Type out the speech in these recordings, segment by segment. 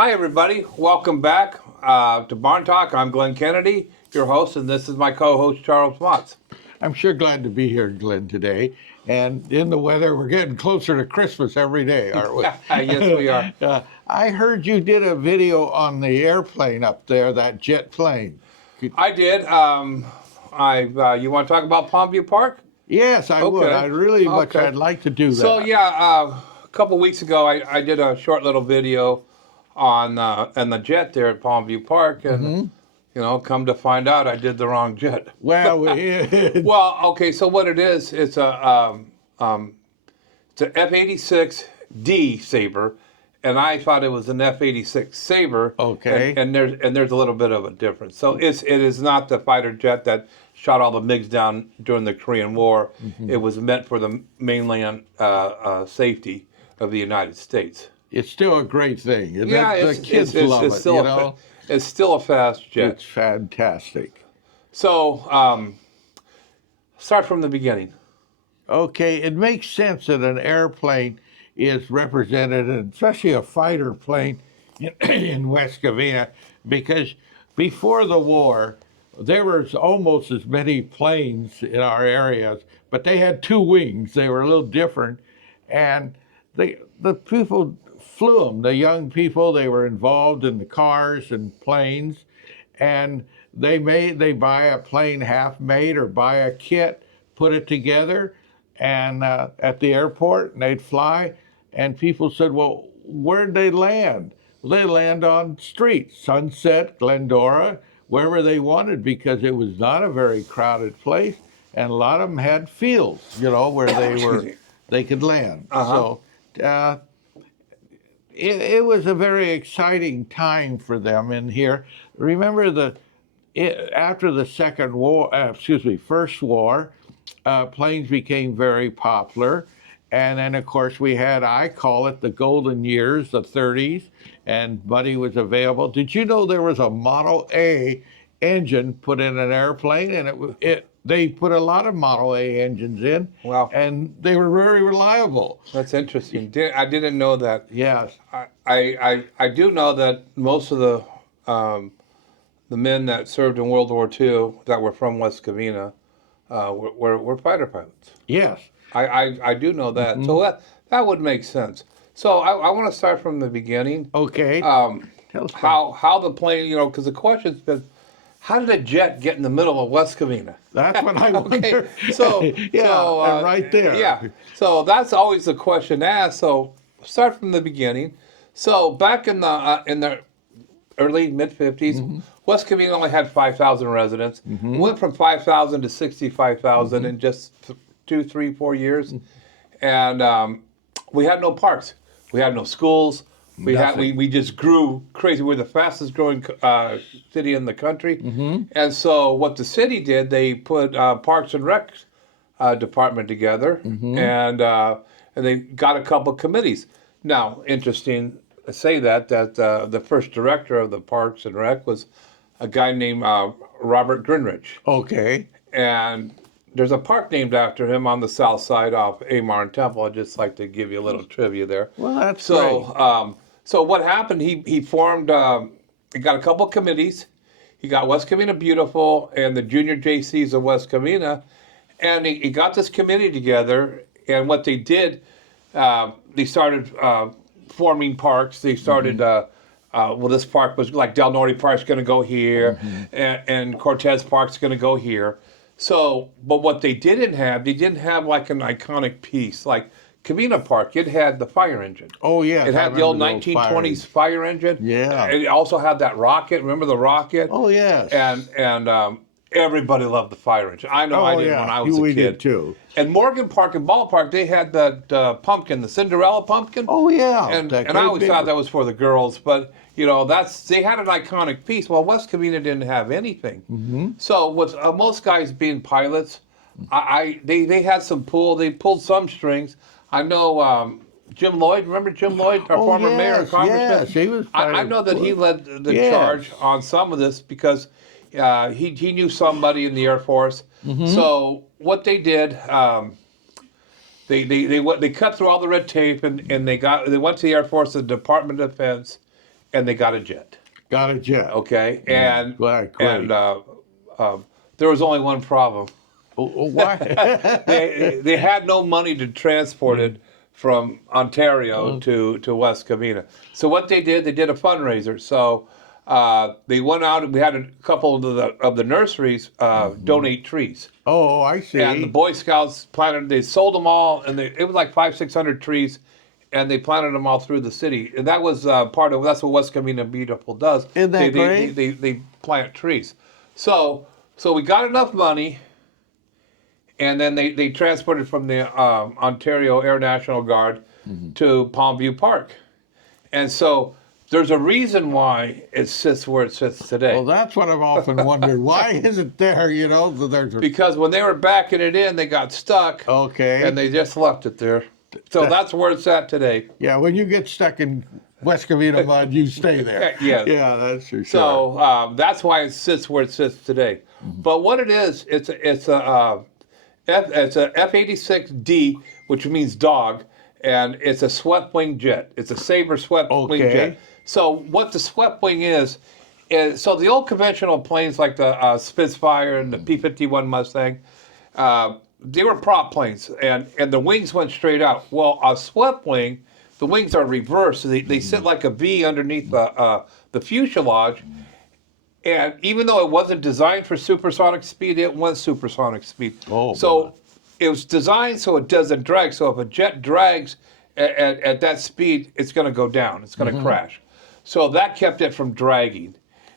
Hi, everybody. Welcome back to Barn Talk. I'm Glenn Kennedy, your host, and this is my co-host, Charles Watts. I'm sure glad to be here, Glenn, today. And in the weather, we're getting closer to Christmas every day, aren't we? Yes, we are. I heard you did a video on the airplane up there, that jet plane. I did. You want to talk about Palmview Park? Yes, I would. Okay. I really much. Okay. I'd like to do that. So, a couple weeks ago, I did a short little video on the jet there at Palmview Park, and come to find out, I did the wrong jet. Well, Well, okay. So what it is, it's an F-86D Sabre, and I thought it was an F-86 Sabre. Okay. And there's a little bit of a difference. So it is not the fighter jet that shot all the MiGs down during the Korean War. It was meant for the mainland safety of the United States. it's still a great thing. And Yeah, the kids love it, still you know? it's still a fast jet. It's fantastic. So start from the beginning. Okay, it makes sense that an airplane is represented, especially a fighter plane in West Covina, because before the war, there was almost as many planes in our areas, but they had two wings. They were a little different, and the people flew them. The young people, they were involved in the cars and planes, and they buy a plane half made or buy a kit, put it together, and at the airport, and they'd fly. And people said, well, where'd they land? Well, they land on streets, Sunset, Glendora, wherever they wanted, because it was not a very crowded place, and a lot of them had fields, where they could land. So it was a very exciting time for them in here. Remember after the First War, planes became very popular. And then, of course, I call it the golden years, the 30s, and money was available. Did you know there was a Model A engine put in an airplane, and they put a lot of Model A engines in, Wow. and they were very reliable. That's interesting. I didn't know that. Yes. I do know that most of the men that served in World War II that were from West Covina were fighter pilots. Yes. I do know that. So that would make sense. So I want to start from the beginning. Okay. Tell us how the plane, because the question's been, how did a jet get in the middle of West Covina? That's what I wonder. Okay. So right there. Yeah. So that's always the question asked. So start from the beginning. So back in the early mid 50s, West Covina only had 5,000 residents. Went from 5,000 to 65,000 in just 2, 3, 4 years, and we had no parks. We had no schools. We just grew crazy. We're the fastest growing city in the country, and so what the city did, they put Parks and Rec department together, and they got a couple committees. Now, interesting to say that the first director of the Parks and Rec was a guy named Robert Grinrich. Okay. And there's a park named after him on the south side off Amar and Temple. I'd just like to give you a little trivia there. Well, that's great. So what happened, he formed, he got a couple of committees. He got West Covina Beautiful and the Junior JCs of West Covina. And he got this committee together. And what they did, they started forming parks. They started, this park was like Del Norte Park's going to go here. And Cortez Park's going to go here. So, but what they didn't have like an iconic piece. Like Covina Park, it had the fire engine. Oh, yeah. It had the old 1920s fire engine. Yeah. It also had that rocket. Remember the rocket? Oh, yes. And everybody loved the fire engine. I know I did when I was a kid. We did too. And Morgan Park and Ballpark, they had that pumpkin, the Cinderella pumpkin. Oh, yeah. And I always thought that was for the girls, but they had an iconic piece. Well, West Covina didn't have anything. So with most guys being pilots, they had some pull. They pulled some strings. I know Jim Lloyd. Remember Jim Lloyd, our former mayor and congressman? Yes, he was. I know that he led the charge on some of this because he knew somebody in the Air Force. So what they did, they cut through all the red tape and they went to the Air Force, the Department of Defense, and they got a jet. Got a jet. Okay, and Great. there was only one problem. Why? They had no money to transport it from Ontario to West Covina. So what they did a fundraiser. So they went out and we had a couple of the nurseries donate trees. Oh, I see. And the Boy Scouts planted. They sold them all, and it was like 500-600 trees, and they planted them all through the city. And that was that's what West Covina Beautiful does. Isn't that great? They plant trees. So we got enough money. And then they transported from the Ontario Air National Guard to Palmview Park. And so there's a reason why it sits where it sits today. Well, that's what I've often wondered. Why is it there, you know? Because when they were backing it in, they got stuck. Okay. And they just left it there. So that's where it's at today. Yeah, when you get stuck in West Covina mud, you stay there. Yes. Yeah, that's for sure. So that's why it sits where it sits today. But what it is, it's a F-86D, which means dog, and it's a swept-wing jet. It's a Sabre swept-wing jet. So what the swept-wing is so the old conventional planes like the Spitfire and the P-51 Mustang, they were prop planes, and the wings went straight out. Well, a swept-wing, the wings are reversed. So they sit like a V underneath the fuselage. And even though it wasn't designed for supersonic speed, it went supersonic speed. Oh, so it was designed so it doesn't drag. So if a jet drags at that speed, it's going to go down. It's going to crash. So that kept it from dragging.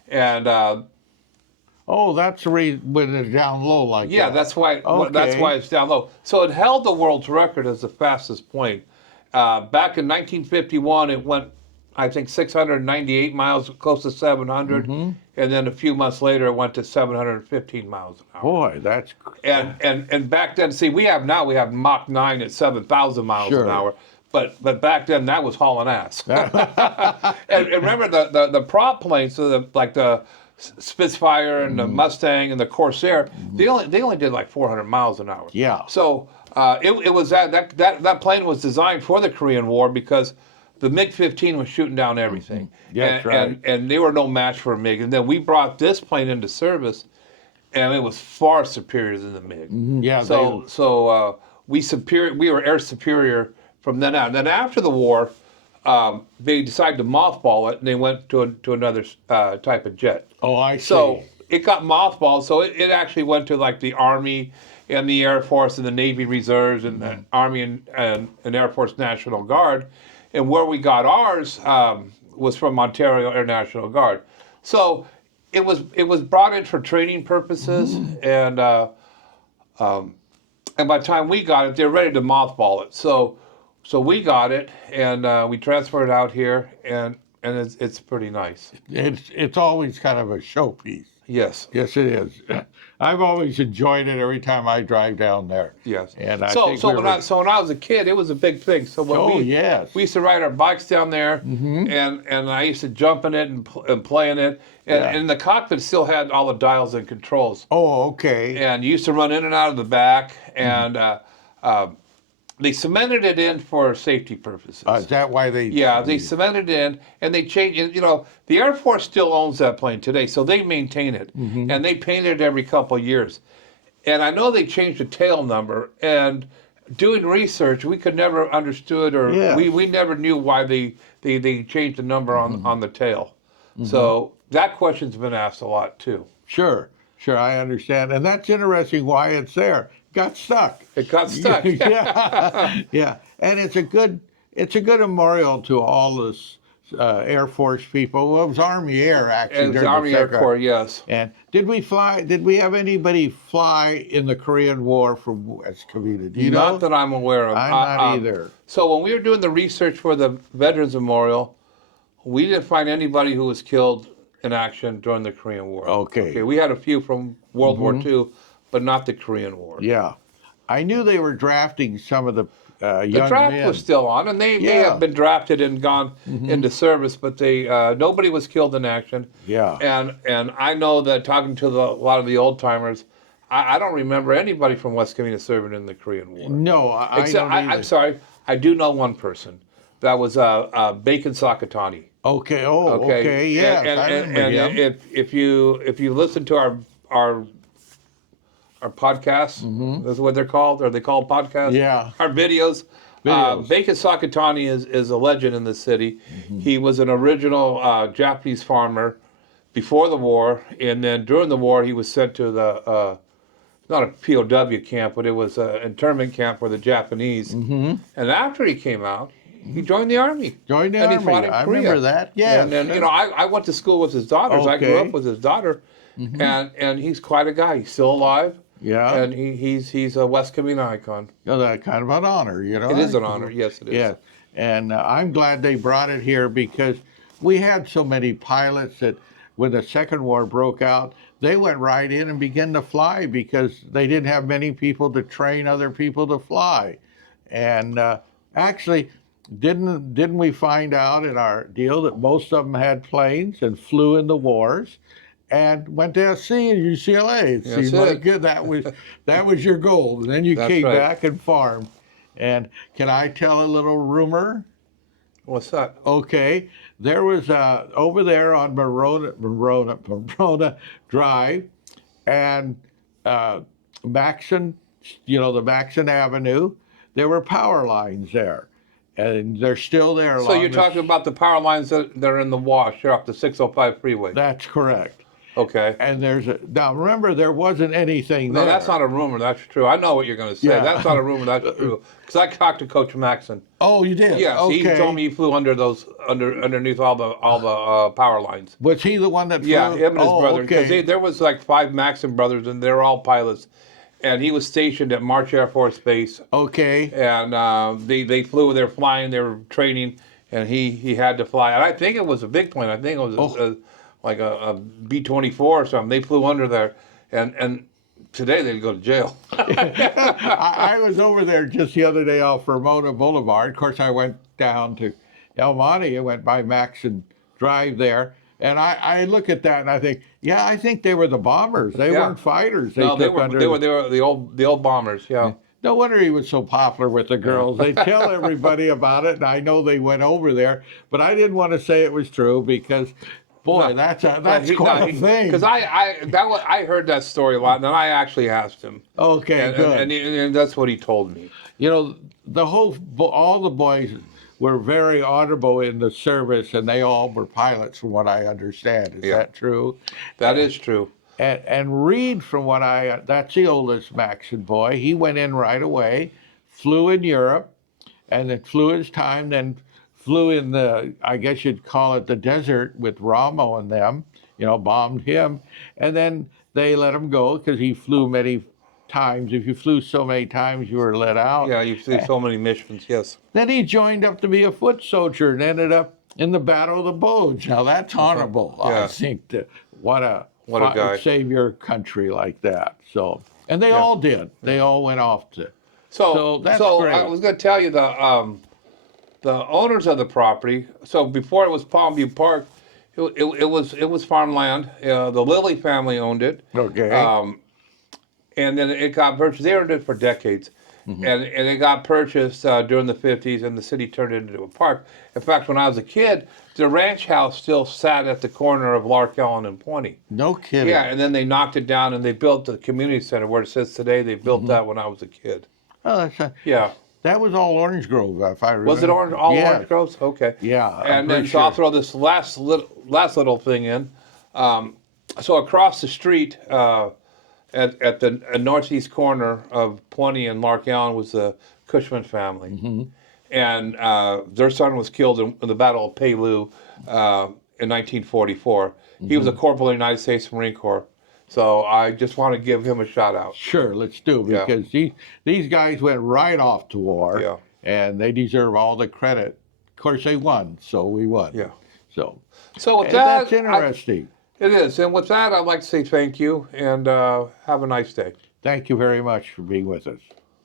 And that's the reason when it's down low like that. yeah, that's why it's down low. So it held the world's record as the fastest plane. Back in 1951, it went, I think, 698 miles, close to 700. And then a few months later, it went to 715 miles an hour. Boy, that's... And back then, see, we have Mach 9 at 7,000 miles an hour. But back then, that was hauling ass. and remember, the prop planes, so like the Spitfire and the Mustang and the Corsair, they only did like 400 miles an hour. Yeah. So it was that plane was designed for the Korean War because the MiG-15 was shooting down everything. That's right. And they were no match for a MiG. And then we brought this plane into service, and it was far superior than the MiG. Yeah. So we were air superior from then on. And then after the war, they decided to mothball it, and they went to another type of jet. Oh, I see. So it got mothballed. So it actually went to like the Army and the Air Force and the Navy Reserves and the Army and Air Force National Guard. And where we got ours was from Ontario Air National Guard. So it was brought in for training purposes, and by the time we got it, they were ready to mothball it. So we got it, and we transferred it out here, and it's pretty nice. It's always kind of a showpiece. Yes. Yes, it is. I've always enjoyed it every time I drive down there. Yes. And when I was a kid, it was a big thing. So when we used to ride our bikes down there, and I used to jump in it and play in it. And the cockpit still had all the dials and controls. Oh, okay. And you used to run in and out of the back, and they cemented it in for safety purposes. Is that why they... Yeah, they cemented it in, and they changed it. You know, the Air Force still owns that plane today, so they maintain it. And they paint it every couple of years. And I know they changed the tail number, and doing research, we could never understood, or we never knew why they changed the number on the tail. So that question's been asked a lot, too. Sure, I understand. And that's interesting why it's there. Got stuck. It got stuck. Yeah. And it's a good memorial to all this Air Force people. Well, it was Army Air, actually. And the Army Air Corps, yes. And did we have anybody fly in the Korean War from West Covina? Do you know? Not that I'm aware of. I'm not either. So when we were doing the research for the Veterans Memorial, we didn't find anybody who was killed in action during the Korean War. Okay. We had a few from World War II, but not the Korean War. Yeah. I knew they were drafting some of the young men. The draft was still on, and they have been drafted and gone into service, but nobody was killed in action. Yeah. And I know that talking to a lot of the old timers, I don't remember anybody from West Covina serving in the Korean War. No, I don't either. I'm sorry, I do know one person. That was Bacon Sakatani. Okay. Oh, okay. Yes, and, I remember and him. if you listen to our podcasts, that's what they're called. Are they called podcasts? Yeah. Our videos. Videos. Bacon Sakatani is a legend in the city. He was an original Japanese farmer before the war, and then during the war, he was sent to the not a POW camp, but it was an internment camp for the Japanese. And after he came out, he joined the army. Joined the And he army. fought in I Korea. remember that. Yes. And then, I went to school with his daughters. I grew Okay. up with his daughter. And he's quite a guy. He's still alive. Yeah. And he's a West Covina icon. That kind of an honor, you know. It is an honor. Yes, it is. Yeah. And I'm glad they brought it here because we had so many pilots that when the Second War broke out, they went right in and began to fly because they didn't have many people to train other people to fly. And actually, didn't we find out in our deal that most of them had planes and flew in the wars and went to SC and UCLA? It That's seemed like it. good. That was your goal. And then you That's came right. back and farmed. And can I tell a little rumor? What's that? Okay, there was over there on Morona Drive, and Maxon, the Maxon Avenue, there were power lines there, and they're still there. So you're talking about the power lines that are in the wash here off the 605 freeway. That's correct. Okay. And now remember, there wasn't anything No, there. that's not a rumor. That's true. I know what you're going to say. Yeah. That's not a rumor. That's true. Because I talked to Coach Maxon. Oh, you did? Yes, Okay. he told me he flew underneath all the power lines. Was he the one that flew? Yeah, him and his brother. Because Okay. there was like 5 Maxon brothers, and they're all pilots. And he was stationed at March Air Force Base. Okay. And they flew. They were flying. They were training, and he had to fly. And I think it was a big plane. I think it was like a B-24 or something. They flew under there, and today they'd go to jail. I was over there just the other day off Ramona Boulevard. Of course, I went down to El Monte. I went by Maxon Drive there, and I look at that and I think, yeah, I think they were the bombers. They weren't fighters. No, they were the old bombers. Yeah. No wonder he was so popular with the girls. They tell everybody about it, and I know they went over there, but I didn't want to say it was true because, boy, that's quite a thing. Because I heard that story a lot, and then I actually asked him. Okay, good. And that's what he told me. All the boys were very honorable in the service, and they all were pilots, from what I understand. Is that true? That is true. And Reed, from what that's the oldest Maxon boy. He went in right away, flew in Europe, and then flew his time, then flew in I guess you'd call it the desert with Ramo and them, bombed him. And then they let him go because he flew many times. If you flew so many times, you were let out. Yeah, you see so many missions, yes. Then he joined up to be a foot soldier and ended up in the Battle of the Bulge. Now, that's honorable, I think. What a guy. Save your country like that. So, and they all did. They all went off to. So that's great. I was going to tell you the owners of the property. So before it was Palmview Park, it was farmland. The Lilly family owned it. Okay. And then it got purchased. They owned it for decades. And it got purchased during the 50s, and the city turned it into a park. In fact, when I was a kid, the ranch house still sat at the corner of Lark Ellen and Pointe. No kidding. Yeah, and then they knocked it down, and they built the community center where it sits today. They built that when I was a kid. Oh, that was all Orange Grove, if I remember. Was it Orange Groves? Okay. Yeah. And then so I'll throw this last little thing in. So across the street, at the northeast corner of Pointe and Lark Ellen was the Cushman family. And their son was killed in the Battle of Peleliu in 1944. He was a corporal in the United States Marine Corps. So I just want to give him a shout out. Sure, let's do, because these guys went right off to war, and they deserve all the credit. Of course, they won, so we won. Yeah. So with that, that's interesting. It is. And with that, I'd like to say thank you and have a nice day. Thank you very much for being with us.